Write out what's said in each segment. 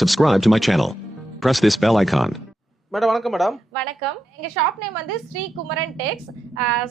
Subscribe to my channel. Press this bell icon. Madam வணக்கம் madam. வணக்கம். எங்க shop name வந்து Sri Kumaran tex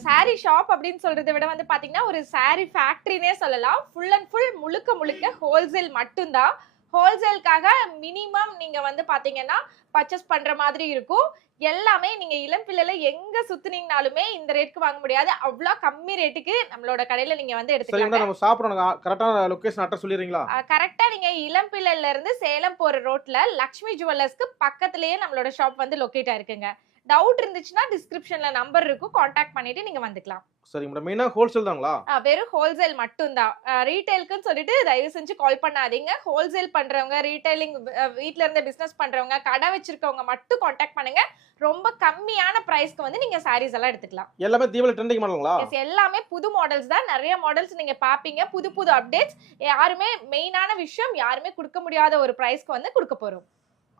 sorry shop அப்படின்னு சொல்றதை விட வந்து பாத்தீங்கன்னா ஒரு சாரி ஃபேக்டரினே சொல்லலாம். ஃபுல் அண்ட் ஃபுல் முழுக்க முழுக்க ஹோல்சேல் மட்டும்தான். ஹோல்சேலுக்காக மினிமம் நீங்க வந்து பாத்தீங்கன்னா பர்ச்சேஸ் பண்ற மாதிரி இருக்கும். எல்லாமே நீங்க இளம் பிள்ளைல எங்க சுத்துனீங்கனாலுமே இந்த ரேட்டுக்கு வாங்க முடியாது. அவ்வளோ கம்மி ரேட்டுக்கு நம்மளோட கடையில நீங்க வந்து எடுத்துக்கலாம் நம்ம சாப்பிடணும் கரெக்டான லொகேஷன் அட்ரஸ் சொல்லிடுறீங்களா? கரெக்டா நீங்க இளம்பிள்ளைல இருந்து சேலம் போற ரோட்ல லக்ஷ்மி ஜுவல்லர்ஸ்க்கு பக்கத்துலயே நம்மளோட ஷாப் வந்து லொகேட் ஆயிருக்குங்க டவுட் இருந்துச்சுன்னா டிஸ்கிரிப்ஷன்ல நம்பர் இருக்கும். காண்டாக்ட் பண்ணிட்டு நீங்க வந்துக்கலாம். சரிங்க மேடம் மெயினாக ஹோல்சேல் தாங்களா? வெறும் ஹோல்சேல் மட்டும்தான். ரீட்டைலுக்குன்னு சொல்லிட்டு தயவு செஞ்சு கால் பண்ணாதீங்க. ஹோல்சேல் பண்றவங்க ரீட்டைலிங் வீட்ல இருந்து பிசினஸ் பண்றவங்க கடை வச்சிருக்கவங்க மட்டும் காண்டாக்ட் பண்ணுங்க. ரொம்ப கம்மியான பிரைஸ்க்கு வந்து நீங்க சாரீஸ் எல்லாம் எடுத்துக்கலாம். எல்லாமே தீபாவளி ட்ரெண்டிங் மாடலுங்களா Yes, எல்லாமே புது மாடல்ஸ் தான். நிறைய மாடல்ஸ் நீங்க பாப்பீங்க. புது புது அப்டேட்ஸ் யாருமே மெயினான விஷயம் யாருமே கொடுக்க முடியாத ஒரு பிரைஸ்க்கு வந்து கொடுக்க போறோம்.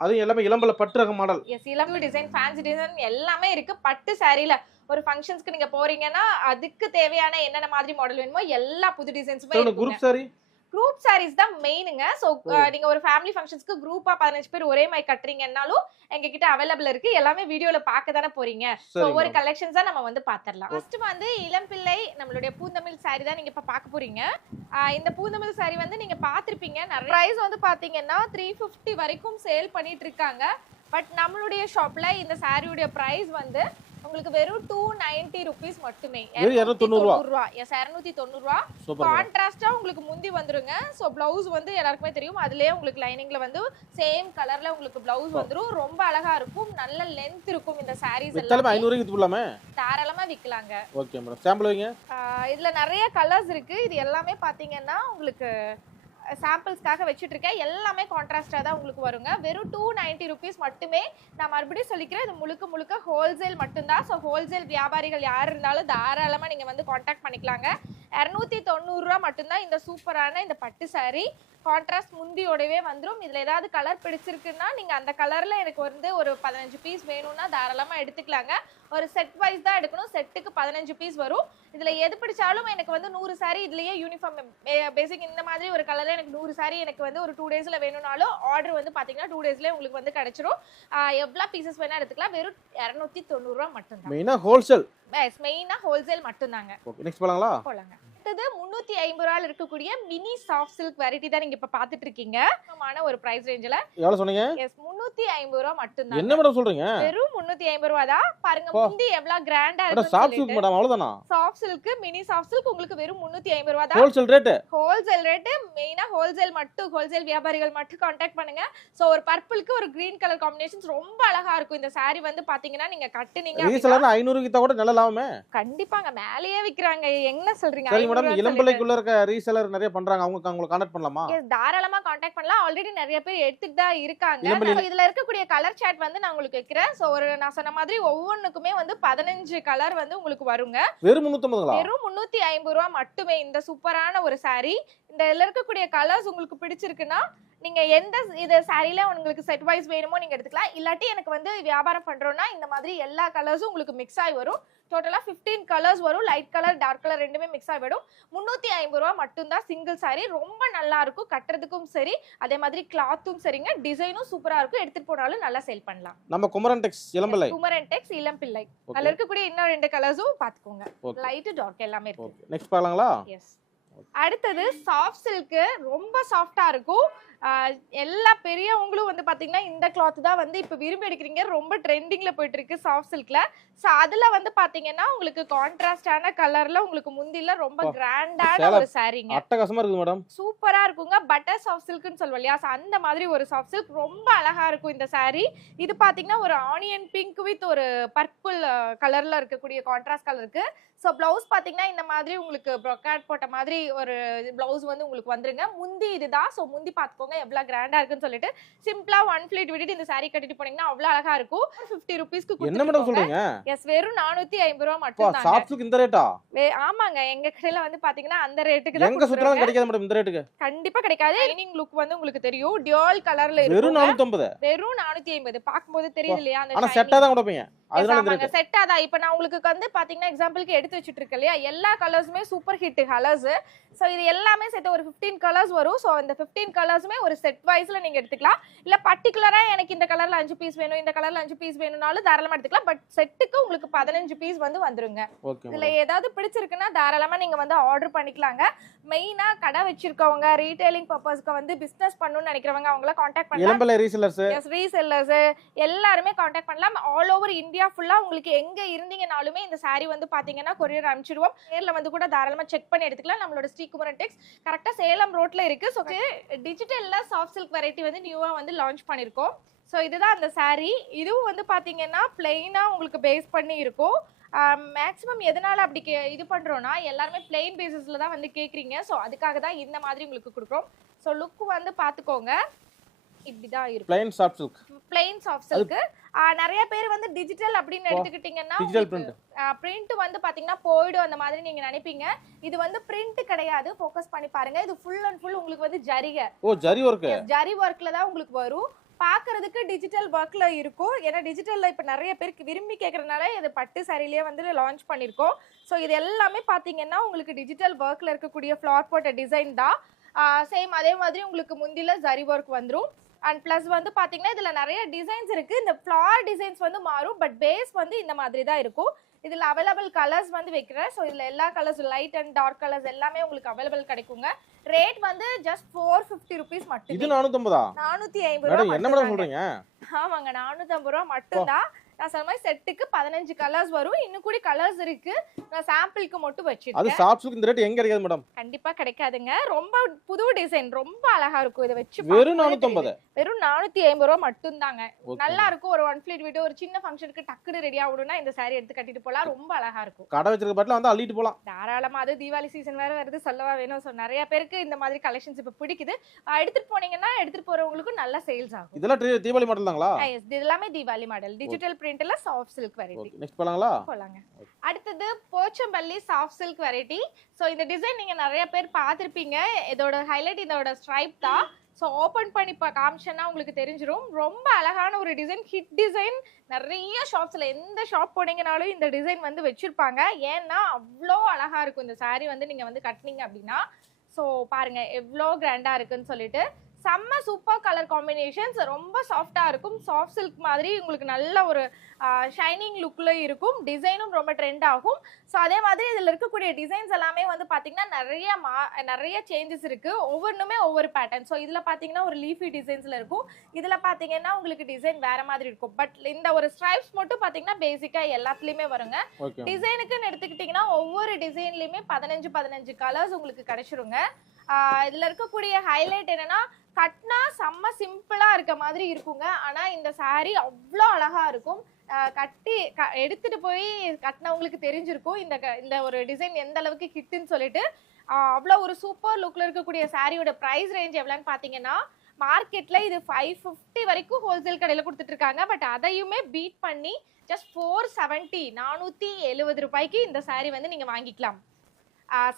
அதுவும் எல்லாமே இளம்பல பட்டு ரக மாடல். எஸ் இளம்பு டிசைன் ஃபேன்சி டிசைன் எல்லாமே இருக்கு. பட்டு சாரீல ஒரு ஃபங்க்ஷன்ஸ்க்கு நீங்க போறீங்கன்னா அதுக்கு தேவையான என்னென்ன மாதிரி மாடல் வேணுமோ எல்லா புது டிசைன்ஸுமே குரூப் சாரி குரூப் சாரீஸ் தான் மெயினுங்க ஸோ நீங்க ஒரு ஃபேமிலி ஃபங்க்ஷன்ஸ்க்கு குரூப்பா பதினஞ்சு பேர் ஒரே மாதிரி கட்டுறீங்கன்னாலும் எங்க கிட்ட அவைலபிள் இருக்கு. எல்லாமே வீடியோல பார்க்க தானே போறீங்க. சரி ஒவ்வொரு கலெக்ஷன்ஸ் தான் நம்ம வந்து பாத்திரலாம் ஃபர்ஸ்ட் வந்து இளம்பிள்ளை நம்மளுடைய பூந்தமிழ் saree தான் நீங்க இப்ப பார்க்க போறீங்க. இந்த பூந்தமிழ் saree வந்து நீங்க பார்த்திருப்பீங்க. நிறைய பிரைஸ் வந்து பாத்தீங்கன்னா த்ரீ ஃபிஃப்டி வரைக்கும் சேல் பண்ணிட்டு இருக்காங்க. பட் நம்மளுடைய ஷாப்ல இந்த சாரியுடைய பிரைஸ் வந்து உங்களுக்கு வெறும் டூ நைன்டி ருபீஸ் மட்டுமே. வெறும் 290 ரூபா. ரூபா எஸ் இரநூத்தி தொண்ணூறு ரூபா சூப்பர் கான்ட்ராஸ்டா உங்களுக்கு முந்தி வந்துருங்க. ஸோ பிளவுஸ் வந்து எல்லாருக்குமே தெரியும். அதுலயே உங்களுக்கு லைனிங்ல வந்து சேம் கலர்ல உங்களுக்கு பிளவுஸ் வந்துரும். ரொம்ப அழகா இருக்கும். நல்ல லென்த் இருக்கும் இந்த சாரீஸ் வித்தாலுமே எல்லாம். ஐநூறுக்கு இது போடலாமே தாராளமா விக்கலாங்க. ஓகே மேடம் சாம்பிள் வைங்க. இதுல நிறைய கலர்ஸ் இருக்கு. இது எல்லாமே பாத்தீங்கன்னா உங்களுக்கு சாம்பிள்ஸ்க்காக வச்சுட்ருக்கேன் எல்லாமே கான்ட்ராஸ்டாக தான் உங்களுக்கு வருங்க. வெறும் டூ நைன்ட்டி ருபீஸ் மட்டுமே நான் மறுபடியும் சொல்லிக்கிறேன். இது முழுக்க முழுக்க ஹோல்சேல் மட்டும்தான். ஸோ ஹோல்சேல் வியாபாரிகள் யார் இருந்தாலும் தாராளமாக நீங்கள் வந்து காண்டாக்ட் பண்ணிக்கலாங்க. இரநூத்தி தொண்ணூறுரூவா மட்டும்தான் இந்த சூப்பரான இந்த பட்டு சாரீ கான்ட்ராஸ்ட் முந்தியோடவே வந்துடும் இதில் ஏதாவது கலர் பிடிச்சிருக்குன்னா நீங்கள் அந்த கலரில் எனக்கு வந்து ஒரு பதினஞ்சு பீஸ் வேணும்னா தாராளமாக எடுத்துக்கலாங்க. ஒரு செட் வைஸ் தான் எடுக்கணும். செட்டுக்கு பதினஞ்சு பீஸ் வரும். இதுல எது பிடிச்சாலும் எனக்கு வந்து நூறு saree இதுலயே யூனிஃபார்ம் பேசிக் இந்த மாதிரி ஒரு கலர்ல எனக்கு நூறு saree எனக்கு வந்து ஒரு டூ டேஸ்ல வேணும்னாலும் ஆர்டர் வந்து பாத்தீங்கன்னா டூ டேஸ்ல உங்களுக்கு வந்து கிடைச்சிரும். ஆஹ் எவ்வளவு பீசஸ் வேணா எடுத்துக்கலாம். வெறும் இரநூத்தி தொண்ணூறு ரூபா மட்டும்தான். மெயினாக ஹோல்சேல் மெயினா ஹோல்சேல் மட்டும்தாங்க. நெக்ஸ்ட் போலாங்களா? போலாங்க. அடுத்தது முன்னூத்தி ஐம்பது ரூபாயில இருக்கக்கூடிய மினி சாஃப்ட் சில்க் வெரைட்டி தான் நீங்க இப்ப பாத்துட்டு இருக்கீங்க. ஒரு பிரைஸ் ரேஞ்சில எவ்வளோ சொன்னீங்க? எஸ் முன்னூத்தி ஐம்பது ரூபா மட்டும்தான் என்ன மேடம் சொல்றீங்க? வெறும் முன்னூத்தி ஐம்பது ரூபா தான் பாருங்க. முந்தி எவ்வளவு கிராண்டா மேடம் சாஃப்ட் சில்க் இருக்கு மேடம் அவ்வளோதானா soft silk mini soft silk உங்களுக்கு வெறும் முன்னூத்தி ஐம்பது ரூபா தான் ஹோல்சேல் ரேட்டு ஹோல்சேல் ரேட்டு மெயினா ஹோல்சேல் மட்டும் ஹோல்சேல் வியாபாரிகள் மட்டும் காண்டாக்ட் பண்ணுங்க. சோ ஒரு பர்பிளுக்கு ஒரு கிரீன் கலர் காம்பினேஷன்ஸ் ரொம்ப அழகா இருக்கும். இந்த saree வந்து பாத்தீங்கன்னா நீங்க கட்டுனீங்க ரீசெலர் ஐநூறுக்கு வித்தா கூட நல்ல லாபமே? கண்டிப்பாங்க மேலேயே விக்கிறாங்க. என்ன சொல்றீங்க? சரி மேடம் 500 ரூபான்னு இளம்பிள்ளைக்குள்ள இருக்க ரீசெலர் நிறைய பண்றாங்க. அவங்க அவங்களை கான்டாக்ட் பண்ணலாமா? தாராளமா காண்டாக்ட் பண்ணலாம். ஆல்ரெடி நிறைய பேர் எடுத்துட்டு தான் இருக்காங்க. இதுல இருக்கக்கூடிய கலர் சாட் வந்து நான் உங்களுக்கு வைக்கிறேன். சோ ஒரு நான் சொன்ன மாதிரி ஒவ்வொன்றுக்குமே வந்து பதினஞ்சு கலர் வந்து உங்களுக்கு வருங்க. வெறும் முந்நூற்றம்பதுங்களா வெறும் முன்னூத்தி ஐம்பது ரூபா மட்டுமே இந்த சூப்பரான ஒரு saree. இந்த இதுல இருக்கக்கூடிய கலர்ஸ் உங்களுக்கு பிடிச்சிருக்குன்னா நீங்க எந்த இது சாரில உங்களுக்கு செட் வைஸ் வேணுமோ நீங்க எடுத்துக்கலாம். இல்லாட்டி எனக்கு வந்து வியாபாரம் பண்றோம்னா இந்த மாதிரி எல்லா கலர்ஸும் உங்களுக்கு மிக்ஸ் ஆகி வரும். டோட்டலா 15 கலர்ஸ் வரும். லைட் கலர் டார்க் கலர் ரெண்டுமே மிக்ஸ் ஆகி வரும். முன்னூத்தி ஐம்பது ரூபா மட்டும்தான் சிங்கிள் saree. ரொம்ப நல்லா இருக்கும். கட்டுறதுக்கும் சரி. அதே மாதிரி கிளாத்தும் சரிங்க. டிசைனும் சூப்பரா இருக்கும். எடுத்துட்டு போனாலும் நல்லா சேல் பண்ணலாம். நம்ம குமரன் டெக்ஸ் இளம்பிள்ளை. குமரன் டெக்ஸ் இளம் பிள்ளை. ஓகே அதுல இருக்கக்கூடிய இன்னும் ரெண்டு கலர்ஸும் பாத்துக்கோங்க. ஓகே லைட் டார்க் எல்லாமே இருக்கு. நெக்ஸ்ட் பார்க்கலாங்களா? எஸ் அடுத்தது சாஃப்ட் சில்க்கு ரொம்ப சாஃப்டா இருக்கும். எல்லா பெரியவங்களும் வந்து பாத்தீங்கன்னா இந்த கிளாத் தான் வந்து இப்ப விரும்பி எடுக்கிறீங்க. ரொம்ப ட்ரெண்டிங்ல போயிட்டு இருக்கு சாஃப்ட் சில்க்ல சோ அதுல வந்து பாத்தீங்கன்னா உங்களுக்கு கான்ட்ராஸ்டான கலர்ல உங்களுக்கு முந்தில ரொம்ப கிராண்டான ஒரு சாரீங்க அட்டகாசமா இருக்குது மேடம் சூப்பரா இருக்குங்க. பட்டர் சாஃப்ட் சில்க்னு சொல்லுவோம் இல்லையா? So, அந்த மாதிரி ஒரு சாஃப்ட் சில்க் ரொம்ப அழகா இருக்கும் இந்த saree. இது பாத்தீங்கன்னா ஒரு ஆனியன் பிங்க் வித் ஒரு பர்பிள் கலர்ல இருக்கக்கூடிய கான்ட்ராஸ்ட் கலர் இருக்கு. ஸோ பிளவுஸ் பாத்தீங்கன்னா இந்த மாதிரி உங்களுக்கு ப்ரொக்காட் போட்ட மாதிரி ஒரு பிளவுஸ் வந்து உங்களுக்கு வந்துருங்க. முந்தி இதுதான். ஸோ முந்தி பார்த்துக்கோங்க எவ்வளவு கிராண்டா இருக்குன்னு சொல்லிட்டு சிம்பிளா ஒன் ஃபிளீட் விட்டுட்டு இந்த saree கட்டிட்டு போனீங்கன்னா அவ்வளவு அழகா இருக்கும். ஃபிஃப்டி ருபீஸ்க்கு என்ன மேடம் சொல்றீங்க? எஸ் வெறும் நானூத்தி ஐம்பது ரூபா மட்டும் சில்க் இந்த ரேட்டா ஆமாங்க. எங்க கடையில வந்து பாத்தீங்கன்னா அந்த ரேட்டுக்கு தான் எங்க கொடுக்குறாங்க. கிடைக்காது மேடம் இந்த ரேட்டுக்கு கண்டிப்பா கிடைக்காது. லைனிங் லுக் வந்து உங்களுக்கு தெரியும். டியோல் கலர்ல வெறும் இருக்கும் நானூத்தம்பது. வெறும் நானூத்தி ஐம்பது. பாக்கும்போது தெரியுது இல்லையா அந்த ஆனா. செட்டா தான் கொடுப்பீங்க. அதனால செட் அதான் இப்போ நான் உங்களுக்கு வந்து பாத்தீங்கன்னா எக்ஸாம்பிளுக்கு எடுத்து வச்சுட்டு இருக்கேன் இல்லையா? எல்லா கலர்ஸுமே சூப்பர் ஹிட் கலர்ஸ் ஸோ இது எல்லாமே சேர்த்து ஒரு 15 கலர்ஸ் வரும். ஸோ இந்த 15 கலர்ஸுமே ஒரு செட் வைஸ்ல நீங்க எடுத்துக்கலாம். இல்ல பர்டிகுலரா எனக்கு இந்த கலர்ல அஞ்சு பீஸ் வேணும் இந்த கலர்ல அஞ்சு பீஸ் வேணும்னாலும் தாராளமா எடுத்துக்கலாம். பட் செட்டுக்கு உங்களுக்கு பதினஞ்சு பீஸ் வந்து வந்துருங்க. இதுல ஏதாவது பிடிச்சிருக்குன்னா தாராளமா நீங்க வந்து ஆர்டர் பண்ணிக்கலாங்க. மெயினா கடை வச்சிருக்கவங்க ரீட்டைலிங் பர்பஸ்க்கு வந்து பிசினஸ் பண்ணணும்னு நினைக்கிறவங்க அவங்கள காண்டாக்ட் பண்ணலாம். ரீசெல்லர்ஸ் எல்லாருமே காண்டாக்ட் பண்ணலாம். ஆல் ஓவர் இந்தியா ஃபுல்லாக உங்களுக்கு எங்கே இருந்தீங்கனாலுமே இந்த சாரீ வந்து பார்த்தீங்கன்னா கொரியர் அனுப்பிச்சிடுவோம் நேரில் வந்து கூட தாராளமாக செக் பண்ணி எடுத்துக்கலாம். நம்மளோட ஸ்ரீகுமரன் டெக்ஸ் கரெக்டாக சேலம் ரோட்டில் இருக்குது ஸோ டிஜிட்டலில் சாஃப்ட் சில்க் வெரைட்டி வந்து நியூவாக வந்து லான்ச் பண்ணியிருக்கோம் ஸோ இதுதான் அந்த saree. இதுவும் வந்து பார்த்தீங்கன்னா பிளெயினாக உங்களுக்கு பேஸ் பண்ணி இருக்கும். மேக்ஸிமம் எதனால் அப்படி கே இது பண்ணுறோன்னா எல்லாருமே பிளெயின் பேசிஸில் தான் வந்து கேட்குறீங்க ஸோ அதுக்காக தான் இந்த மாதிரி உங்களுக்கு கொடுக்குறோம். ஸோ லுக் வந்து பார்த்துக்கோங்க இப்படிதான் இருக்கும். Plain soft silk plain soft silk நிறைய பேர் வந்து டிஜிட்டல் அப்படின்னு எடுத்துக்கிட்டீங்கன்னா பிரிண்ட் வந்து பாத்தீங்கன்னா போயிடும் அந்த மாதிரி நீங்க நினைப்பீங்க. இது வந்து பிரிண்ட் கிடையாது. ஃபோக்கஸ் பண்ணி பாருங்க. இது ஃபுல் அண்ட் ஃபுல் உங்களுக்கு வந்து ஜரிகை. ஓ ஜரி ஒர்க்கு ஜரி ஒர்க்ல தான் உங்களுக்கு வரும். பார்க்கிறதுக்கு டிஜிட்டல் ஒர்க்ல இருக்கும். ஏன்னா டிஜிட்டல்ல இப்ப நிறைய பேருக்கு விரும்பி கேட்கறதுனால இது பட்டு சாரிலேயே வந்து லான்ச் பண்ணிருக்கோம். ஸோ இது எல்லாமே பாத்தீங்கன்னா உங்களுக்கு டிஜிட்டல் ஒர்க்ல இருக்கக்கூடிய ஃபிளார் போட்ட டிசைன் தான். சேம் அதே மாதிரி உங்களுக்கு முந்தில ஜரி ஒர்க் வந்துரும். அண்ட் ப்ளஸ் வந்து பாத்தீங்கன்னா இதுல நிறைய டிசைன்ஸ் இருக்கு. இந்த ஃபிளார் டிசைன்ஸ் வந்து மாறும். பட் பேஸ் வந்து இந்த மாதிரி தான் இருக்கும். இதுல அவைலபிள் கலர்ஸ் வந்து வைக்கிறேன். ஸோ இதுல எல்லா colours light and dark colours எல்லாமே உங்களுக்கு அவைலபிள் கிடைக்குங்க. ரேட் வந்து ஜஸ்ட் ஃபோர் ஃபிஃப்டி ருபீஸ் மட்டும். இது நானூத்தி ஐம்பது ரூபா என்ன மேடம் சொல்றீங்க? ஆமாங்க நானூத்தி ஐம்பது ரூபா மட்டும்தான். நான் சொன்ன மாதிரி செட்டுக்கு பதினஞ்சு கலர்ஸ் வரும். இன்னும் கூட கலர்ஸ் இருக்கு. நான் சாம்பிளுக்கு மட்டும் வச்சிருக்கேன். இந்த ரேட் எங்க கிடைக்காது மேடம் கண்டிப்பா கிடைக்காதுங்க. ரொம்ப புது டிசைன் ரொம்ப அழகா இருக்கும். இதை வச்சு வெறும் தெரியுது. வெறும் நானூத்தி ஐம்பது ரூபா மட்டும்தாங்க. ஓகே. நல்லா இருக்கும். ஒரு ஒன் ஃபிளீட் வீடியோ ஒரு சின்ன ஃபங்க்ஷனுக்கு டக்குனு ரெடி ஆகணும்னா இந்த saree எடுத்து கட்டிட்டு போலாம். ரொம்ப அழகா இருக்கும். கடை வச்சிருக்க பாட்டில வந்து அள்ளிட்டு போலாம். தாராளமா அது தீபாவளி சீசன் வேற வருது. சொல்லவா வேணும். ஸோ நிறைய பேருக்கு இந்த மாதிரி கலெக்ஷன்ஸ் இப்ப பிடிக்குது. எடுத்துட்டு போனீங்கன்னா எடுத்துட்டு போறவங்களுக்கும் நல்ல சேல்ஸ் ஆகும். இதெல்லாம் தீபாவளி மாடல் தாங்களா? yes, இது எல்லாமே தீபாவளி மாடல் டிஜிட்டல் பிரிண்ட்ல சாஃப்ட் சில்க் வெரைட்டி நெக்ஸ்ட் போலாங்களா? போலாங்க. அடுத்தது Pochampally soft silk variety so இந்த டிசைன் நீங்க நிறைய பேர் பார்த்திருப்பீங்க. இதோட ஹைலைட் இதோட ஸ்ட்ரைப் தான். ஸோ ஓப்பன் பண்ணி இப்போ காமிச்சேன்னா உங்களுக்கு தெரிஞ்சிரும். ரொம்ப அழகான ஒரு டிசைன் ஹிட் டிசைன் நிறைய ஷாப்ஸ்ல எந்த ஷாப் போனீங்கனாலும் இந்த டிசைன் வந்து வச்சிருப்பாங்க. ஏன்னா அவ்வளோ அழகா இருக்கும். இந்த saree வந்து நீங்க வந்து கட்டினீங்க அப்படின்னா. ஸோ பாருங்க எவ்வளோ கிராண்டா இருக்குன்னு சொல்லிட்டு. செம்ம சூப்பர் கலர் காம்பினேஷன்ஸ் ரொம்ப சாஃப்டா இருக்கும். சாஃப்ட் சில்க் மாதிரி உங்களுக்கு நல்ல ஒரு ஷைனிங் லுக்ல இருக்கும். டிசைனும் ரொம்ப ட்ரெண்ட் ஆகும். ஸோ அதே மாதிரி இதில் இருக்கக்கூடிய டிசைன்ஸ் எல்லாமே வந்து பார்த்தீங்கன்னா நிறைய மா நிறைய சேஞ்சஸ் இருக்கு. ஒவ்வொன்றுமே ஒவ்வொரு பேட்டர்ன் ஸோ இதில் பார்த்தீங்கன்னா ஒரு லீஃபி டிசைன்ஸ்ல இருக்கும். இதில் பார்த்தீங்கன்னா உங்களுக்கு டிசைன் வேற மாதிரி இருக்கும். பட் இந்த ஒரு ஸ்ட்ரைப்ஸ் மட்டும் பார்த்தீங்கன்னா பேசிக்காக எல்லாத்துலேயுமே வருங்க. டிசைனுக்குன்னு எடுத்துக்கிட்டிங்கன்னா ஒவ்வொரு டிசைன்லையுமே பதினஞ்சு பதினஞ்சு கலர்ஸ் உங்களுக்கு கிடைச்சிருங்க. இதுல இருக்கக்கூடிய ஹைலைட் என்னன்னா கட்னா செம்ம சிம்பிளா இருக்க மாதிரி இருக்குங்க. ஆனா இந்த saree அவ்வளோ அழகா இருக்கும். கட்டி க- எடுத்துட்டு போய் கட்டினவங்களுக்கு தெரிஞ்சிருக்கும். இந்த க- இந்த ஒரு டிசைன் எந்த அளவுக்கு ஹிட்டுன்னு சொல்லிட்டு அவ்வளோ ஒரு சூப்பர் லுக்கில் இருக்கக்கூடிய சாரியோட ப்ரைஸ் ரேஞ்ச் எவ்வளோன்னு பார்த்தீங்கன்னா மார்க்கெட்டில் இது ஃபைவ் ஃபிஃப்டி வரைக்கும் ஹோல்சேல் கடையில் கொடுத்துட்டு இருக்காங்க. பட் அதையுமே பீட் பண்ணி ஜஸ்ட் ஃபோர் செவன்ட்டி நானூற்றி எழுபது ரூபாய்க்கு இந்த saree வந்து நீங்கள் வாங்கிக்கலாம்.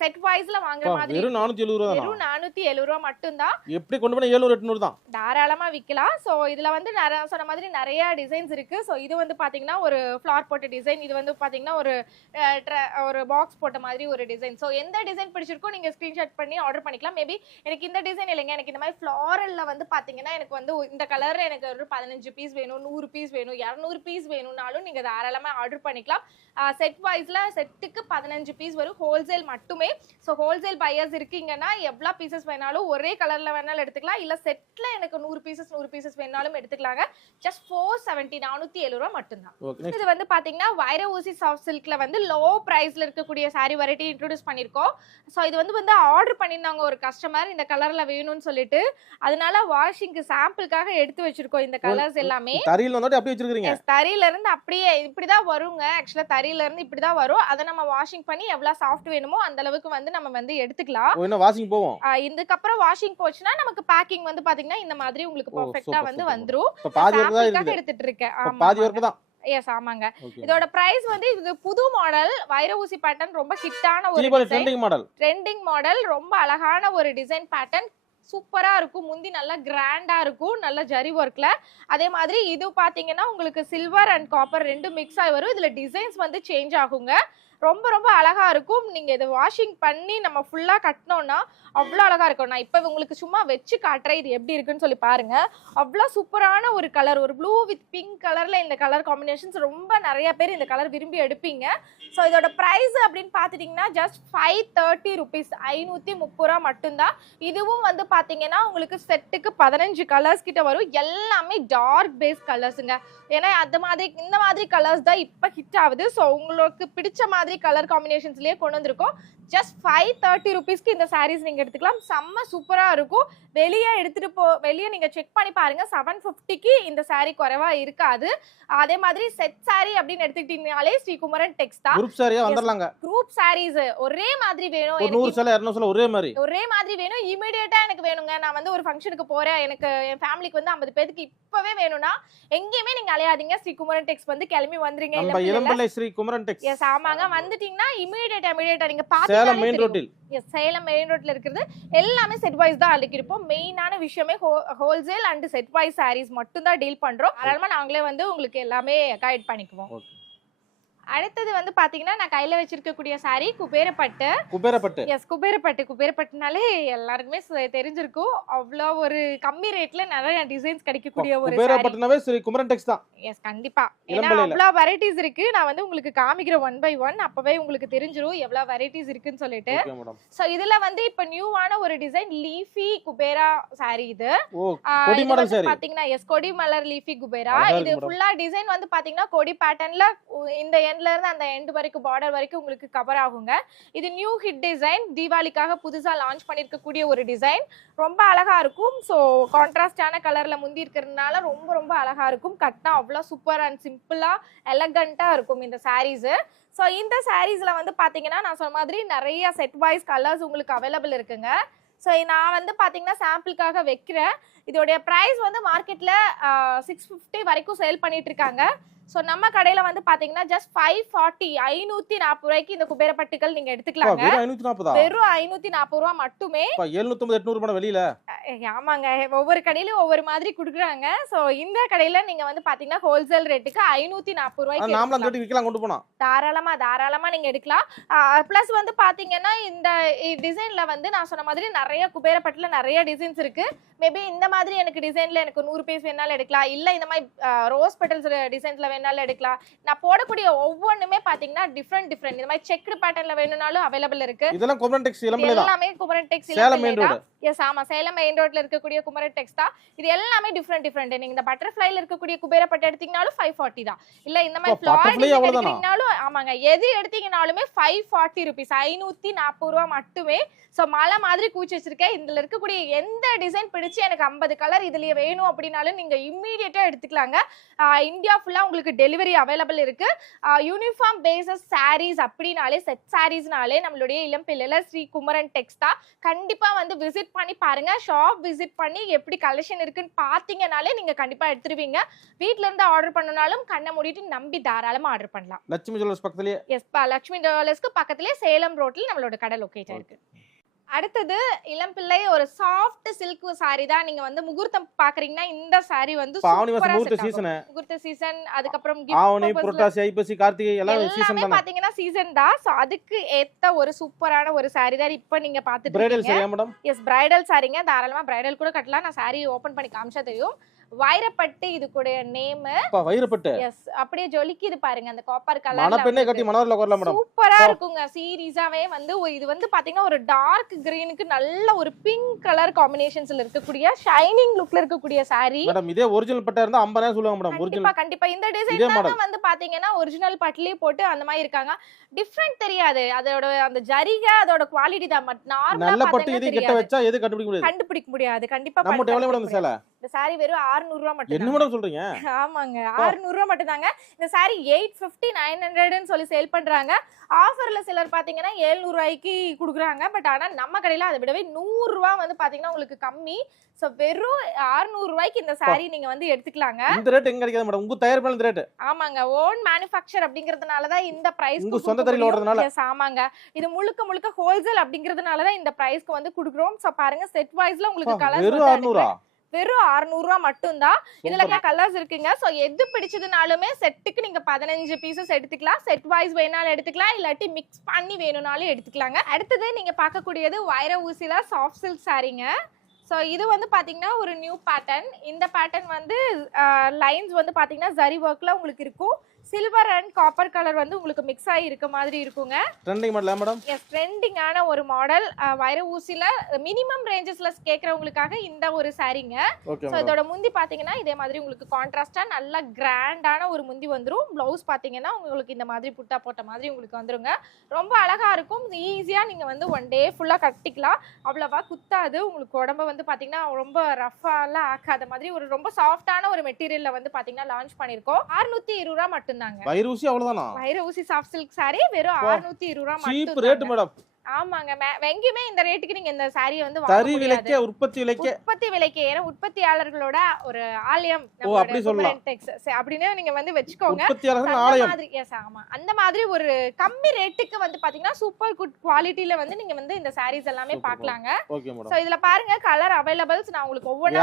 செட் வைஸ்ல வாங்குற மாதிரி வெறும் நானூத்தி எழுபது ரூபா தானா? வெறும் நானூத்தி எழுபது ரூபா மட்டும்தான். எப்படி கொண்டு போனா ஏழுநூறு எட்நூறு தான்? தாராளமா விற்கலாம் ஸோ இதுல வந்து நிறைய சொன்ன மாதிரி நிறைய டிசைன்ஸ் இருக்கு. ஸோ இது வந்து பாத்தீங்கன்னா ஒரு ஃபிளார் போட்ட டிசைன் இது வந்து பாத்தீங்கன்னா ஒரு ஒரு பாக்ஸ் போட்ட மாதிரி ஒரு டிசைன் ஸோ எந்த டிசைன் பிடிச்சிருக்கோ நீங்க ஸ்கிரீன்ஷாட் பண்ணி ஆர்டர் பண்ணிக்கலாம். மேபி எனக்கு இந்த டிசைன் இல்லைங்க. எனக்கு இந்த மாதிரி ஃப்ளாரல்ல வந்து பாத்தீங்கன்னா எனக்கு வந்து இந்த கலர் எனக்கு ஒரு பதினஞ்சு பீஸ் வேணும் நூறு பீஸ் வேணும் இரநூறு பீஸ் வேணும்னாலும் நீங்க தாராளமா ஆர்டர் பண்ணிக்கலாம். செட் வைஸ்ல செட்டுக்கு பதினஞ்சு பீஸ் வரும். ஹோல்சேல் மட்டுமே ஸோ ஹோல்சேல் பையர்ஸ் இருக்கீங்கன்னா எவ்வளோ பீசஸ் வேணாலும் ஒரே கலர்ல வேணாலும் எடுத்துக்கலாம். இல்ல செட்ல எனக்கு நூறு பீசஸ் நூறு பீசஸ் வேணாலும் எடுத்துக்கலாங்க. ஜஸ்ட் ஃபோர் செவன்ட்டி நானூத்தி எழுபது ரூபா மட்டும்தான். இது வந்து பாத்தீங்கன்னா வைர ஊசி சாஃப்ட் சில்க்ல வந்து லோ பிரைஸ்ல இருக்கக்கூடிய saree வெரைட்டி இன்ட்ரோடியூஸ் பண்ணிருக்கோம் ஸோ இது வந்து வந்து ஆர்டர் பண்ணியிருந்தாங்க ஒரு கஸ்டமர் இந்த கலர்ல வேணும்னு சொல்லிட்டு. அதனால வாஷிங்க்கு சாம்பிளுக்காக எடுத்து வச்சிருக்கோம் இந்த கலர்ஸ் எல்லாமே. தறியில் வந்தாட்டி அப்படியே வச்சிருக்கீங்க தறியில இருந்து அப்படியே இப்படிதான் வருங்க. ஆக்சுவலா தறியில இருந்து இப்படிதான் வரும். அதை நம்ம வாஷிங் பண்ணி எவ்வளவு சாஃப்ட் வேணுமோ அந்த அளவுக்கு வந்து நம்ம வந்து எடுத்துக்கலாம். என்ன வாஷிங் போவோம். இதுக்கப்புறம் வாஷிங் போச்சுன்னா நமக்கு பேக்கிங் வந்து பாத்தீங்கன்னா இந்த மாதிரி உங்களுக்கு பெர்ஃபெக்ட்டா வந்து. வந்துரும். பாதி இருக்குது. எடுத்துட்டு இருக்கேன் பாதி ஒர்க்கு தான். எஸ் ஆமாங்க. இதோட பிரைஸ் வந்து இது புது மாடல் வைர ஊசி பேட்டர்ன் ரொம்ப ஹிட்டான ஒரு ட்ரெண்டிங் மாடல் ட்ரெண்டிங் மாடல் ரொம்ப அழகான ஒரு டிசைன் பேட்டர்ன் சூப்பரா இருக்கும். முந்தி நல்லா கிராண்டா இருக்கும். நல்ல ஜரி ஒர்க்ல அதே மாதிரி இது பாத்தீங்கன்னா உங்களுக்கு சில்வர் அண்ட் காப்பர் ரெண்டும் மிக்ஸ் ஆகி வரும். இதுல டிசைன்ஸ் வந்து சேஞ்ச் ஆகுங்க. ரொம்ப ரொம்ப அழகா இருக்கும். நீங்க இதை வாஷிங் பண்ணி நம்ம ஃபுல்லா கட்டினோம்னா அவ்வளோ அழகா இருக்கும். நான் இப்போ உங்களுக்கு சும்மா வச்சு காட்டுறேன். இது எப்படி இருக்குன்னு சொல்லி பாருங்க. அவ்வளோ சூப்பரான ஒரு கலர் ஒரு ப்ளூ வித் பிங்க் கலர்ல இந்த கலர் காம்பினேஷன்ஸ் ரொம்ப நிறைய பேர் இந்த கலர் விரும்பி எடுப்பீங்க. ஸோ இதோட ப்ரைஸ் அப்படின்னு பார்த்துட்டிங்கன்னா ஜஸ்ட் ஃபைவ் தேர்ட்டி ருபீஸ் ஐநூற்றி முப்பது ரூபா மட்டும்தான். இதுவும் வந்து பார்த்தீங்கன்னா உங்களுக்கு செட்டுக்கு பதினஞ்சு கலர்ஸ் கிட்ட வரும். எல்லாமே டார்க் பேஸ் கலர்ஸுங்க ஏன்னா அந்த மாதிரி இந்த மாதிரி கலர்ஸ் தான் இப்போ ஹிட் ஆகுது. ஸோ உங்களுக்கு பிடிச்ச மாதிரி கலர் காம்பினேஷன்ஸ்லேயே கொண்டு வந்திருக்கோம். ஜஸ்ட் ஃபைவ் தேர்ட்டி ருபீஸ்க்கு இந்த சாரீஸ் நீங்கள் எடுத்துக்கலாம். செம்ம சூப்பராக இருக்கும். வெளியே எடுத்துகிட்டு போ வெளியே நீங்கள் செக் பண்ணி பாருங்கள் செவன் ஃபிஃப்டிக்கு இந்த saree குறைவாக இருக்காது. அதே மாதிரி செட் saree அப்படின்னு எடுத்துக்கிட்டீங்கனாலே ஸ்ரீகுமரன் டெக்ஸ் தான். குரூப் சாரியா வந்துடலாங்க. குரூப் sarees ஒரே மாதிரி வேணும். நூறு சேலை இரநூறு சேலை ஒரே மாதிரி. ஒரே மாதிரி வேணும். இமிடியேட்டா எனக்கு வேணுங்க. நான் வந்து ஒரு ஃபங்க்ஷனுக்கு போறேன். எனக்கு என் ஃபேமிலிக்கு வந்து ஐம்பது பேருக்கு இப்பவே வேணும்னா எங்கேயுமே நீங்க அலையாதீங்க. ஸ்ரீ குமரன் டெக்ஸ் வந்து கிளம்பி வந்துருங்க. ஸ்ரீ குமரன் டெக்ஸ் எஸ் ஆமாங்க. வந்துட்டீங்கன்னா இமிடியேட் இமிடியேட்டா நீங்க சேலம் மெயின் ரோட்டில் எஸ் சேலம் மெயின் ரோட்ல இருக்கிறது. எல்லாமே செட் வைஸ் தான் அள்ளிக்கு இருப்போம் மெயினான விஷயமே wholesale and set wise sarees மட்டும் தான் டீல் பண்றோம். அதனால நாங்களே வந்து உங்களுக்கு எல்லாமே கைட் பண்ணிக்குவோம். ஓகே அடுத்தது வந்து பாத்தீங்கன்னா நான் கையில வச்சிருக்கக்கூடிய சாரி குபேரப்பட்டு. குபேரப்பட்டு. எஸ் குபேரப்பட்டு. குபேரப்பட்டுனாலே எல்லாருக்குமே தெரிஞ்சிருக்கும். அவ்வளோ ஒரு கம்மி ரேட்ல நிறைய டிசைன்ஸ் கிடைக்கக்கூடிய ஒரு. குபேரப்பட்டுனாவே ஸ்ரீ குமரன் டெக்ஸ் தான். எஸ் கண்டிப்பா. ஏன்னா. அவ்வளோ வெரைட்டிஸ் இருக்கு. நான் வந்து உங்களுக்கு காமிக்கிறேன் ஒன் பை ஒன் அப்பவே உங்களுக்கு தெரிஞ்சிரும் எவ்வளவு வெரைட்டிஸ் இருக்குன்னு சொல்லிட்டு. சோ இதுல வந்து இப்ப நியூவான ஒரு டிசைன் லீஃபி குபேரா saree இது. பாத்தீங்கன்னா எஸ் கொடி மலர் லீஃபி குபேரா. இது. ஃபுல்லா டிசைன் வந்து பாத்தீங்கன்னா கொடி பேட்டர்ன்ல இந்த எண்ட்ல இருந்து அந்த எண்ட் வரைக்கும் பார்டர் வரைக்கும் உங்களுக்கு கவர் ஆகுங்க. இது நியூ ஹிட் டிசைன் தீபாவளிக்காக புதுசாக லான்ச் பண்ணியிருக்கக்கூடிய ஒரு டிசைன் ரொம்ப அழகா இருக்கும். ஸோ கான்ட்ராஸ்டான கலர்ல முந்தி இருக்கிறதுனால ரொம்ப ரொம்ப அழகா இருக்கும். கட்டாக அவ்வளோ சூப்பர் அண்ட் சிம்பிளா எலகண்டா இருக்கும் இந்த சாரீஸு ஸோ இந்த சாரீஸில் வந்து பார்த்தீங்கன்னா நான் சொன்ன மாதிரி நிறைய செட் வைஸ் கலர்ஸ் உங்களுக்கு அவைலபிள் இருக்குங்க. ஸோ நான் வந்து பார்த்தீங்கன்னா சாம்பிளுக்காக வைக்கிறேன். இதோடைய ப்ரைஸ் வந்து மார்க்கெட்டில் சிக்ஸ் ஃபிஃப்டி வரைக்கும் சேல் பண்ணிகிட்டு இருக்காங்க. ஸோ நம்ம கடையில வந்து பாத்தீங்கன்னா ஜஸ்ட் ஃபைவ் ஃபார்ட்டி ஐநூத்தி நாற்பது ரூபாய்க்கு இந்த குபேரப்பட்டுகள் நீங்க எடுத்துக்கலாங்க. வெறும் ஐநூத்தி நாற்பதா வெறும் ஐநூத்தி நாற்பது ரூபா மட்டுமே. எழுநூத்தி எட்நூறு மேடம் வெளியில? ஆமாங்க. ஒவ்வொரு கடையிலும் ஒவ்வொரு மாதிரி கொடுக்குறாங்க. ஸோ இந்த கடையில நீங்க வந்து பாத்தீங்கன்னா ஹோல்சேல் ரேட்டுக்கு ஐநூத்தி நாற்பது ரூபாய்க்கு நாமளும். ரேட்டுக்கு விற்கலாம் கொண்டு போனா. தாராளமா தாராளமா நீங்க எடுக்கலாம். ப்ளஸ் வந்து பாத்தீங்கன்னா இந்த டிசைன்ல வந்து நான் சொன்ன மாதிரி நிறைய குபேரப்பட்டுல நிறைய டிசைன்ஸ் இருக்கு. மேபி இந்த மாதிரி எனக்கு டிசைன்ல எனக்கு நூறு பீஸ் வேணாலும் எடுக்கலாம். இல்ல இந்த மாதிரி ரோஸ் பெட்டல்ஸ் டிசைன்ஸ்ல வேணாலும் எடுக்கலாம். நான் போடக்கூடிய ஒவ்வொன்றுமே பாத்தீங்கன்னா டிஃப்ரெண்ட் டிஃப்ரெண்ட் இந்த மாதிரி செக்டு பேட்டர்ன்ல வேணும்னாலும் அவைலபிள் இருக்கு. இதெல்லாம் குமரன் டெக்ஸ் எல்லாமே Kumaran tex Salem main road yes ஆமா. சேலம் மெயின் ரோட்ல இருக்கக்கூடிய குமரன் டெக்ஸ் தான். இது எல்லாமே டிஃப்ரெண்ட் டிஃப்ரெண்ட் நீங்க இந்த பட்டர்ஃப்ளைல இருக்கக்கூடிய குபேரப்பட்டு எடுத்தீங்கனாலும் ஃபைவ் ஃபார்ட்டி தான். இல்ல இந்த மாதிரி ஃபிளார்? எடுத்தீங்கனாலும் ஆமாங்க. எது எடுத்தீங்கனாலுமே ஃபைவ் ஃபார்ட்டி ருபீஸ் ஐநூத்தி நாற்பது ரூபா மட்டுமே. ஸோ மலை மாதிரி கூச்சி வச்சிருக்கேன். இதுல இருக்கக்கூடிய எந்த டிசைன் பிடிச்சு எனக்கு ஐம்பது கலர் இதுலயே வேணும் அப்படின்னாலும் நீங்க இம்மீடியட்டா எடுத்துக்கலாங்க. இந்தியா ஃபுல்லா உங்களுக்கு டெலிவரி அவைலபிள் இருக்கு. யூனிஃபார்ம் பேசஸ் சாரீஸ் அப்படின்னாலே செட் சாரீஸ்னாலே நம்மளுடைய இளம்பிள்ளைல ஸ்ரீ குமரன் டெக்ஸ் தான். கண்டிப்பா வந்து விசிட் பண்ணி பாருங்க. ஷாப் விசிட் பண்ணி எப்படி கலெக்ஷன் இருக்குன்னு பார்த்தீங்கனாலே நீங்க கண்டிப்பா எடுத்துருவீங்க. வீட்ல இருந்து ஆர்டர் பண்ணனாலும் கண்ணை மூடிட்டு நம்பி தாராளமா ஆர்டர் பண்ணலாம். லட்சுமி ஜுவல்லர்ஸ் பக்கத்துலயே? எஸ் லக்ஷ்மி டெவலர்ஸ்க்கு பக்கத்துலயே சேலம் ரோட்ல நம்மளோட கடை லொக்கேட் இருக்கு. அடுத்தது இளம்பிள்ளை ஒரு சாஃப்ட் சில்க் saree தான் நீங்க வந்து முகூர்த்தம் பாக்குறீங்கன்னா இந்த saree வந்து முகூர்த்த. சீசனு முகூர்த்த சீசன் அதுக்கப்புறம் ஆவணி புரட்டாசி ஐப்பசி கார்த்திகை எல்லாம் சீசன் தானே. பாத்தீங்கன்னா சீசன் தான். சோ அதுக்கு ஏத்த ஒரு சூப்பரான ஒரு saree தான் இப்ப நீங்க பாத்துட்டு பிரைடல் சரியா மேடம் எஸ் பிரைடல் சாரீங்க தாராளமா பிரைடல் கூட கட்டலாம். நான் saree ஓபன் பண்ணி காமிச்சா தெரியும். வைரப்பட்டு இதுக்குடைய நேம் அப்பா வைரப்பட்டு. எஸ் அப்படியே ஜொலிக்குது பாருங்க அந்த காப்பர் மணப்பெண்ணே கட்டி கலர் மணவரில் வரலாம் மேடம் சூப்பரா. இருக்குங்க சீரியஸாவே வந்து இது வந்து பாத்தீங்கன்னா ஒரு டார்க் கிரீனுக்கு நல்ல ஒரு பிங்க் கலர் காம்பினேஷன்ஸ்ல இருக்கக்கூடிய ஷைனிங் லுக்ல இருக்கக்கூடிய saree. மேடம் இதே ஒரிஜினல் பட்டா இருந்தா ஐம்பதாயிரம் சொல்லுவாங்க மேடம் ஒரிஜினல் கண்டிப்பா இந்த இதே டிசைன். தாங்க வந்து பாத்தீங்கன்னா ஒரிஜினல் பட்லயே போட்டு அந்த மாதிரி இருக்காங்க. டிஃப்ரெண்ட் தெரியாது. அதோட அந்த ஜரிகை அதோட குவாலிட்டி தான். நல்ல நார்மலா பட்டு இது கெட்ட வச்சா எது கண்டுபிடிக்க முடியாது? கண்டுபிடிக்க முடியாது. கண்டிப்பா நம்மகிட்ட எவ்வளவு மேடம் சேலை. இந்த saree வெறும் 600 ரூபா மட்டும் என்ன மேடம் சொல்றீங்க? ஆமாங்க 600 ரூபா மட்டும் தாங்க இந்த saree எயிட் ஃபிஃப்டி நைன் ஹண்ட்ரட்னு சொல்லி சேல் பண்றாங்க. ஆஃபர்ல சிலர் பாத்தீங்கன்னா 700 ரூபாய்க்கு கொடுக்குறாங்க. பட் ஆனா நம்ம கடையில அதை விடவே 100 ரூபா வந்து பாத்தீங்கன்னா உங்களுக்கு கம்மி. சோ வெறும் 600 ரூபாய்க்கு இந்த saree நீங்க வந்து எடுத்துக்கலாங்க. இந்த ரேட் எங்க கிடைக்காது மேடம் உங்க தயாரிப்பான இந்த ரேட் ஆமாங்க ஓன் மேனுஃபேக்சர் அப்படிங்கறதுனால தான் இந்த பிரைஸ் உங்க சொந்த தறியில ஓடுறதுனால. ஆமாங்க. இது முழுக்க முழுக்க ஹோல்சேல் அப்படிங்கறதுனால தான் இந்த பிரைஸ்க்கு வந்து குடுக்குறோம். சோ பாருங்க செட் வைஸ்ல உங்களுக்கு கலர்ஸ் வெறும் அறுநூறா வெறும் 600 ரூபா மட்டும்தான் இதுல Super. கலர்ஸ் இருக்குங்க? சோ எது பிடிச்சதுனாலுமே செட்டுக்கு நீங்க பதினஞ்சு பீசஸ் எடுத்துக்கலாம். செட் வைஸ் வேணாலும் எடுத்துக்கலாம். இல்லாட்டி மிக்ஸ் பண்ணி வேணும்னாலும் எடுத்துக்கலாங்க. அடுத்தது நீங்க பார்க்கக்கூடியது வைர ஊசில சாஃப்ட் சில்க் சாரீங்க ஸோ இது வந்து பாத்தீங்கன்னா ஒரு நியூ பேட்டர்ன் இந்த பேட்டர்ன் வந்து லைன்ஸ் வந்து பாத்தீங்கன்னா ஜரி ஒர்க்ல உங்களுக்கு இருக்கும். சில்வர் அண்ட் காப்பர் கலர் வந்து உங்களுக்கு மிக்ஸ் ஆகி இருக்க மாதிரி இருக்குங்க. ட்ரெண்டிங் மாடல மேடம் எஸ் ட்ரெண்டிங்கான ஒரு மாடல் வைர ஊசில மினிமம் ரேஞ்சஸ்ல கேட்கறவங்களுக்காக இந்த ஒரு சாரீங்க மேடம் இதோட முந்தி பாத்தீங்கன்னா இதே மாதிரி உங்களுக்கு கான்ட்ராஸ்டா நல்ல கிராண்டான ஒரு முந்தி வந்துரும். ப்ளவுஸ் பாத்தீங்கன்னா உங்களுக்கு இந்த மாதிரி புட்டா போட்ட மாதிரி உங்களுக்கு வந்துருங்க. ரொம்ப அழகா இருக்கும். ஈஸியா நீங்க வந்து ஒன் டே ஃபுல்லா கட்டிக்கலாம். அவ்வளவா குத்தாது. உங்களுக்கு உடம்ப வந்து பாத்தீங்கன்னா ரொம்ப ரஃபாலாம் ஆக்காத மாதிரி ஒரு ரொம்ப சாஃப்டான ஒரு மெட்டீரியல்ல வந்து பாத்தீங்கன்னா லான்ச் பண்ணிருக்கோம் 620 இருபது ரூபா மட்டும்தாங்க. வைரூசி அவ்வளவுதானா? வைர ஊசி சாஃப்ட் சில்க் saree வெறும். 620 இருபது ரூபா மட்டும் ரேட் மேடம் ஆமாங்க. மே- எங்கேயுமே இந்த ரேட்டுக்கு நீங்க இந்த சாரியை வந்து தறி விலைக்கே உற்பத்தி விலைக்கே. உற்பத்தி விலைக்கு ஏன்னா உற்பத்தியாளர்களோட ஒரு ஆலயம் அப்படி சொல்லலாம். அப்படின்னு நீங்க வந்து வச்சுக்கோங்க. மாதிரி எஸ் ஆமா. அந்த மாதிரி ஒரு கம்மி ரேட்டுக்கு வந்து பாத்தீங்கன்னா சூப்பர் குட் குவாலிட்டில வந்து நீங்க வந்து இந்த சாரீஸ் எல்லாமே. பார்க்கலாங்க சோ இதுல பாருங்க கலர் அவைலபிள்ஸ் நான் உங்களுக்கு ஒவ்வொன்றா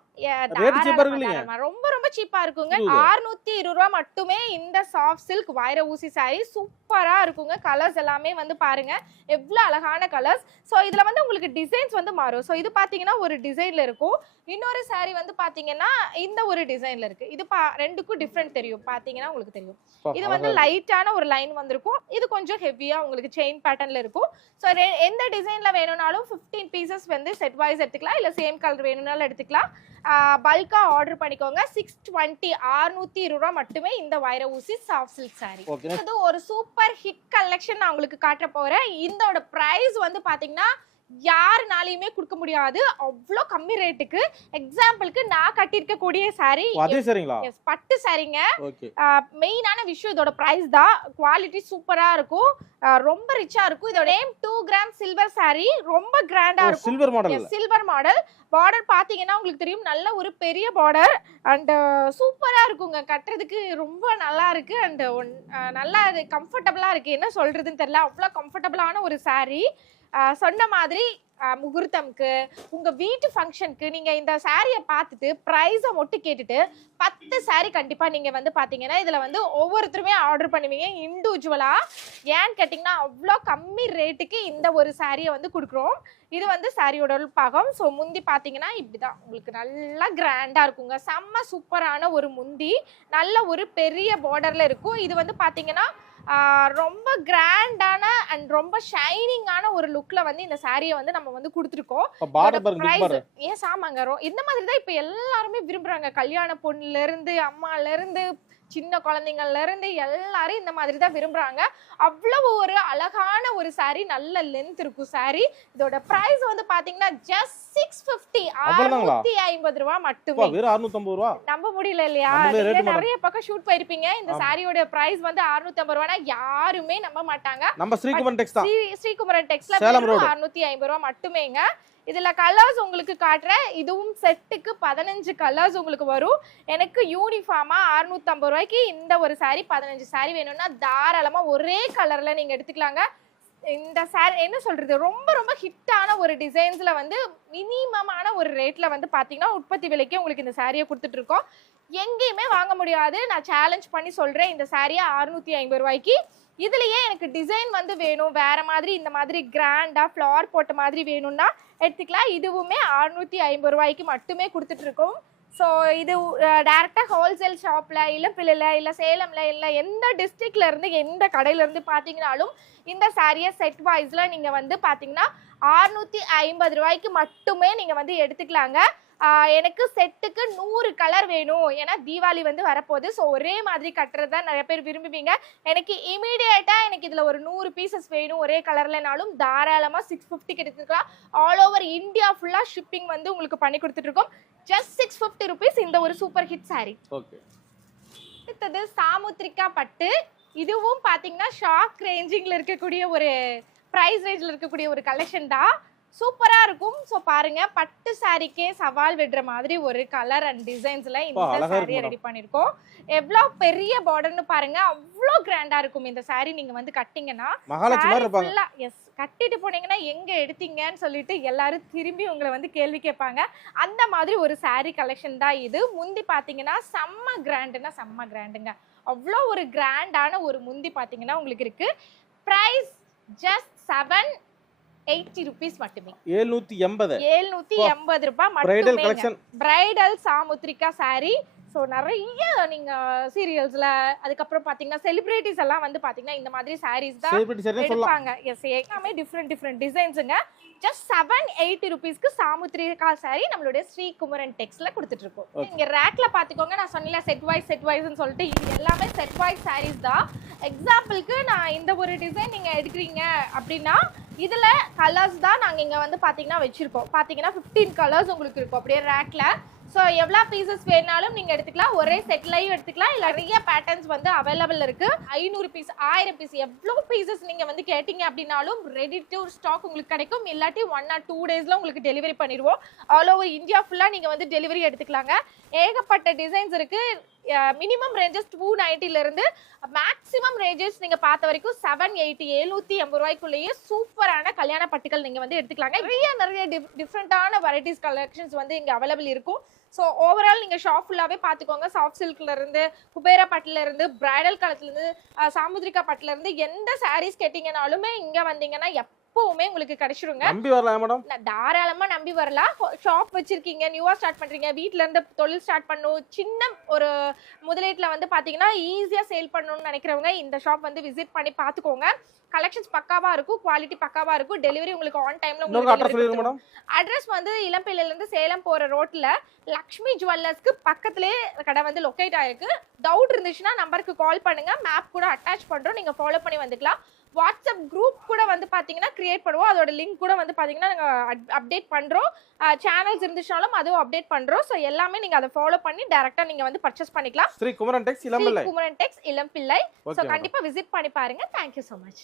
வியாபாரிகளே நாளையம் ஒரு கடவுள் மாதிரி தான். ரொம்ப ரொம்ப சீப்பா இருக்குங்க. 620 இருபது ரூபா மட்டுமே இந்த சாஃப்ட் சில்க் வைர ஊசி saree சூப்பரா இருக்குங்க. கலர்ஸ் எல்லாமே வந்து பாருங்க எவ்வளவு அழகான கலர்ஸ் சோ இதுல வந்து உங்களுக்கு டிசைன்ஸ் வந்து மாறும். சோ இது பாத்தீங்கன்னா ஒரு டிசைன்ல இருக்கும். இன்னொரு saree வந்து பாத்தீங்கன்னா இந்த ஒரு டிசைன்ல இருக்கு. இது பா ரெண்டுக்கும் டிஃப்ரெண்ட் தெரியும். பாத்தீங்கன்னா உங்களுக்கு தெரியும். இது வந்து. லைட்டான ஒரு லைன் வந்திருக்கும். இது கொஞ்சம் ஹெவியா உங்களுக்கு செயின் பேட்டர்ன்ல இருக்கும். ஸோ எந்த டிசைன்ல வேணும்னாலும் 15 பீசஸ் வந்து செட் வைஸ் எடுத்துக்கலாம். இல்ல சேம் கலர் வேணும்னாலும் எடுத்துக்கலாம். பல்கா ஆர்டர் பண்ணிக்கோங்க. சிக்ஸ் டுவெண்ட்டி அறுநூத்தி இருபது ரூபா மட்டுமே இந்த வைர ஊசி சாஃப்ட் சில்க் ஓகே இது ஒரு சூப்பர் ஹிட் கலெக்ஷன் நான் உங்களுக்கு காட்ட போறேன். இதோட பிரைஸ் வந்து பாத்தீங்கன்னா யாருனாலையுமே கொடுக்க முடியாது. அவ்வளோ கம்மி ரேட்டுக்கு எக்ஸாம்பிளுக்கு நான் கட்டியிருக்க கூடிய yes, பட்டு சாரீங்க மெயினான விஷயம் இதோட பிரைஸ் தான். குவாலிட்டி சூப்பரா இருக்கும். ரொம்ப ரிச்சா இருக்கும். இதோட name two gram silver saree. ரொம்ப கிராண்டா இருக்கும். Silver model silver model border பாத்தீங்கன்னா உங்களுக்கு தெரியும். நல்ல ஒரு பெரிய பார்டர் அண்ட் சூப்பரா இருக்குங்க. கட்டுறதுக்கு ரொம்ப நல்லா இருக்கு. அண்ட் நல்லா அது கம்ஃபர்டபுளா இருக்கு. என்ன சொல்றதுன்னு தெரியல. அவ்வளோ கம்ஃபர்டபுளான ஒரு ஆஹ் சொன்ன மாதிரி முகூர்த்தம்க்கு உங்க வீட்டு ஃபங்க்ஷனுக்கு நீங்க இந்த சாரியை பார்த்துட்டு ப்ரைஸை மட்டும் கேட்டுட்டு பத்து சாரி கண்டிப்பா நீங்க வந்து பாத்தீங்கன்னா இதுல வந்து ஒவ்வொருத்தருமே ஆர்டர் பண்ணுவீங்க. இண்டிவிஜுவலா ஏன்னு கேட்டிங்கன்னா அவ்வளோ கம்மி ரேட்டுக்கு இந்த ஒரு சாரியை வந்து கொடுக்குறோம். இது வந்து சாரியோட பாகம் ஸோ முந்தி பார்த்தீங்கன்னா இப்படிதான். உங்களுக்கு நல்லா கிராண்டா இருக்குங்க. செம்ம சூப்பரான ஒரு முந்தி நல்ல ஒரு பெரிய பார்டர்ல இருக்கும். இது வந்து பார்த்தீங்கன்னா ரொம்ப கிராண்டான அண்ட் ரொம்ப ஷைனிங்கான ஒரு லுக்ல வந்து இந்த சாரியை வந்து நம்ம வந்து கொடுத்துருக்கோம். ஏன் ஆமாங்க இந்த மாதிரி தான் இப்ப எல்லாருமே விரும்புறாங்க. கல்யாண பொண்ணுல இருந்து அம்மால இருந்து சின்ன குழந்தைங்கள்ல இருந்து எல்லாரும் இந்த மாதிரி தான் விரும்புறாங்க அவ்வளவு ஒரு அழகான ஒரு saree நல்ல லென்த் இருக்கும் saree இதோட பிரைஸ் வந்து பாத்தீங்கன்னா ஜஸ்ட் சிக்ஸ் பிப்டி? அறுநூத்தி ஐம்பது ரூபா மட்டுமே நம்ப முடியல இல்லையா. நிறைய பக்கம் ஷூட் போயிருப்பீங்க இந்த. சாரியோட பிரைஸ் வந்து 650 ரூபானா யாருமே நம்ப மாட்டாங்க நம்ம ஸ்ரீகுமரன் டெக்ஸ் தான் ஸ்ரீ- ஸ்ரீகுமரன் road. அறுநூத்தி ஐம்பது ரூபா மட்டுமேங்க இதில் கலர்ஸ் உங்களுக்கு காட்டுறேன். இதுவும் செட்டுக்கு பதினஞ்சு கலர்ஸ் உங்களுக்கு வரும். எனக்கு யூனிஃபார்மாக அறுநூத்தம்பது ரூபாய்க்கு இந்த ஒரு சாரீ பதினஞ்சு சாரீ வேணும்னா தாராளமாக ஒரே கலரில் நீங்கள் எடுத்துக்கலாங்க. இந்த சாரி என்ன சொல்கிறது ரொம்ப ரொம்ப ஹிட்டான ஒரு டிசைன்ஸில் வந்து மினிமம் ஒரு ரேட்ல வந்து பாத்தீங்கன்னா உற்பத்தி விலைக்கு உங்களுக்கு இந்த சாரியை கொடுத்துட்டு இருக்கோம். எங்கேயுமே வாங்க முடியாது. நான் சேலஞ்ச் பண்ணி சொல்றேன் இந்த சாரியை அறுநூத்தி ஐம்பது ரூபாய்க்கு. இதுலயே எனக்கு டிசைன் வந்து வேணும். வேற மாதிரி இந்த மாதிரி கிராண்டா ஃப்ளவர் போட்ட மாதிரி வேணும்னா எடுத்துக்கலாம். இதுவுமே அறுநூத்தி ஐம்பது ரூபாய்க்கு மட்டுமே கொடுத்துட்டு இருக்கோம். ஸோ இது டேரெக்டாக ஹோல்சேல் ஷாப்பில் இளப்பிள்ளையில் இல்லை சேலமில் இல்லை எந்த டிஸ்ட்ரிக்ட்லேருந்து எந்த கடையிலேருந்து பார்த்தீங்கனாலும் இந்த சாரியை செட் வைஸில் நீங்கள் வந்து பார்த்தீங்கன்னா அறுநூத்தி ஐம்பது ரூபாய்க்கு மட்டுமே நீங்கள் வந்து எடுத்துக்கலாங்க. எனக்கு செட்டுக்கு நூறு கலர் வேணும். ஏன்னா தீபாவளி வந்து வரப்போகுது. ஸோ ஒரே மாதிரி கட்டுறது தான் நிறைய பேர் விரும்புவீங்க. எனக்கு இமீடியட்டாக எனக்கு இதில் ஒரு நூறு பீசஸ் வேணும். ஒரே கலர்லனாலும் தாராளமாக சிக்ஸ் ஃபிஃப்டிக்கு எடுத்துக்கலாம். ஆல் ஓவர் இந்தியா ஃபுல்லாக ஷிப்பிங் வந்து உங்களுக்கு பண்ணி கொடுத்துட்ருக்கோம். ஜஸ்ட் சிக்ஸ் ஃபிஃப்டி ருபீஸ் இந்த ஒரு சூப்பர் ஹிட் ஓகே அடுத்தது சாமுத்ரிகா பட்டு. இதுவும் பாத்தீங்கன்னா ஷாக் ரேஞ்சிங்ல இருக்கக்கூடிய ஒரு பிரைஸ் ரேஞ்சில் இருக்கக்கூடிய ஒரு கலெக்ஷன் தான். சூப்பரா இருக்கும். ஸோ பாருங்க பட்டு சாரிக்கே சவால் விடுற மாதிரி ஒரு கலர் அண்ட் டிசைன்ஸ்ல இந்த சாரியை. ரெடி பண்ணிருக்கோம் எவ்வளோ பெரிய பார்டர்னு பாருங்க அவ்வளோ கிராண்டா இருக்கும் இந்த saree நீங்க வந்து கட்டிங்கன்னா. எஸ் கட்டிட்டு போனீங்கன்னா எங்க எடுத்தீங்கன்னு சொல்லிட்டு எல்லாரும் திரும்பி உங்களை வந்து கேள்வி கேட்பாங்க. அந்த மாதிரி ஒரு saree கலெக்ஷன் தான் இது. முந்தி பாத்தீங்கன்னா செம்ம கிராண்டுன்னா செம்ம கிராண்டுங்க அவ்வளோ ஒரு கிராண்டான ஒரு முந்தி பாத்தீங்கன்னா உங்களுக்கு இருக்கு. Price just seven eighty rupees மட்டுமே. ஏழ்நூத்தி எண்பது. ஏழ்நூத்தி எண்பது ரூபாய் பிரைடல் மட்டுமே பிரைடல் சாமுத்ரிகா saree ஸோ நிறைய நீங்க சீரியல்ஸ்ல அதுக்கப்புறம் பாத்தீங்கன்னா செலிபிரிட்டிஸ் எல்லாம் வந்து பாத்தீங்கன்னா இந்த மாதிரி sarees தான் எடுப்பாங்க. எஸ் எல்லாமே டிஃப்ரெண்ட் டிஃப்ரெண்ட் டிசைன்ஸுங்க ஜஸ்ட் செவன் எயிட்டி ருபீஸ்க்கு சாமுத்ரிகா saree நம்மளுடைய ஸ்ரீ குமரன் டெக்ஸ்ல கொடுத்துட்டு இருக்கோம். இங்க ரேக்ல பாத்துக்கோங்க நான் சொன்னல செட் வைஸ் செட் வைஸ்னு சொல்லிட்டு இது எல்லாமே செட் வைஸ் sarees தான். எக்ஸாம்பிளுக்கு நான் இந்த ஒரு டிசைன் நீங்க எடுக்கிறீங்க அப்படின்னா இதுல கலர்ஸ் தான் நாங்க இங்க வந்து பாத்தீங்கன்னா வச்சிருக்கோம். பாத்தீங்கன்னா 15 கலர்ஸ் உங்களுக்கு இருக்கும். அப்படியே ரேக்ல ஸோ எவ்வளோ பீசஸ் வேணாலும் நீங்கள் எடுத்துக்கலாம். ஒரே செட்லையும் எடுத்துக்கலாம். இல்லை நிறைய பேட்டர்ன்ஸ் வந்து அவைலபிள் இருக்குது ஐநூறு பீஸ் ஆயிரம் பீஸ் எவ்வளோ பீசஸ் நீங்கள் வந்து கேட்டிங்க அப்படின்னாலும் ரெடி டு ஸ்டாக் உங்களுக்கு கிடைக்கும். இல்லாட்டி ஒன் ஆர் டூ டேஸில் உங்களுக்கு டெலிவரி பண்ணிடுவோம். ஆல் ஓவர் இந்தியா ஃபுல்லாக நீங்கள் வந்து டெலிவரி எடுத்துக்கலாங்க. ஏகப்பட்ட டிசைன்ஸ் இருக்குது மினிமம் ரேஞ்சஸ் டூ இருந்து மேக்ஸிமம் ரேஞ்சஸ் நீங்கள் பார்த்த வரைக்கும் செவன் எயிட்டி எழுநூத்தி எண்பது ரூபாய்க்குள்ளேயே சூப்பரான கல்யாண பட்டுகள் நீங்கள் வந்து எடுத்துக்கலாங்க. நிறைய நிறைய டிஃப்ரெண்டான வெரைட்டிஸ் கலெக்ஷன்ஸ் வந்து இங்கே அவைலபிள் இருக்கும். ஸோ ஓவரால் நீங்கள் ஷாப் ஃபுல்லாகவே பார்த்துக்கோங்க. சாஃப்ட் சில்க்லேருந்து குபேரா பட்டிலேருந்து பிரைடல் கலத்துல இருந்து பட்டிலேருந்து எந்த சாரீஸ் கேட்டிங்கனாலுமே இங்கே வந்தீங்கன்னா எப்பவுமே உங்களுக்கு கிடைச்சிருங்க. நம்பி வரலாம் மேடம்? தாராளமா நம்பி வரலாம். ஷாப் வச்சிருக்கீங்க நியூவா ஸ்டார்ட் பண்றீங்க வீட்ல இருந்து தொழில் ஸ்டார்ட் பண்ணணும் சின்ன ஒரு முதலீட்டுல வந்து பாத்தீங்கன்னா ஈஸியா சேல் பண்ணணும்னு நினைக்கிறவங்க இந்த ஷாப் வந்து விசிட் பண்ணி பாத்துக்கோங்க. கலெக்ஷன்ஸ் பக்காவா இருக்கும் குவாலிட்டி பக்காவா இருக்கும் டெலிவரி உங்களுக்கு ஆன் டைம்ல இன்னொரு அட்ரஸ் வந்து இளம்பிள்ளையில இருந்து சேலம் போற ரோட்ல லக்ஷ்மி ஜுவல்லர்ஸ்க்கு பக்கத்துலயே கடை வந்து லொக்கேட் ஆயிருக்கு. டவுட் இருந்துச்சுன்னா நம்பருக்கு கால் பண்ணுங்க. மேப் கூட அட்டாச் பண்றோம். நீங்க ஃபாலோ பண்ணி வந்துக்கலாம். வாட்ஸ்அப் குரூப் கூட வந்து பாத்தீங்கன்னா கிரியேட் பண்ணுவோம். அதோட லிங்க் கூட வந்து பாத்தீங்கன்னா நாங்க அப்டேட் பண்றோம். சேனல்ஸ் இருந்துச்சுனாலும் அதுவும் அப்டேட் பண்றோம். ஸோ எல்லாமே நீங்க அதை ஃபாலோ பண்ணி டைரக்டா நீங்க வந்து பர்ச்சேஸ் பண்ணிக்கலாம். ஸ்ரீ குமரன் டெக்ஸ் இளம்பிள்ளை. குமரன் டெக்ஸ் இளம்பிள்ளை. ஸோ ஓகே கண்டிப்பா விசிட் பண்ணி பாருங்க. Thank you so much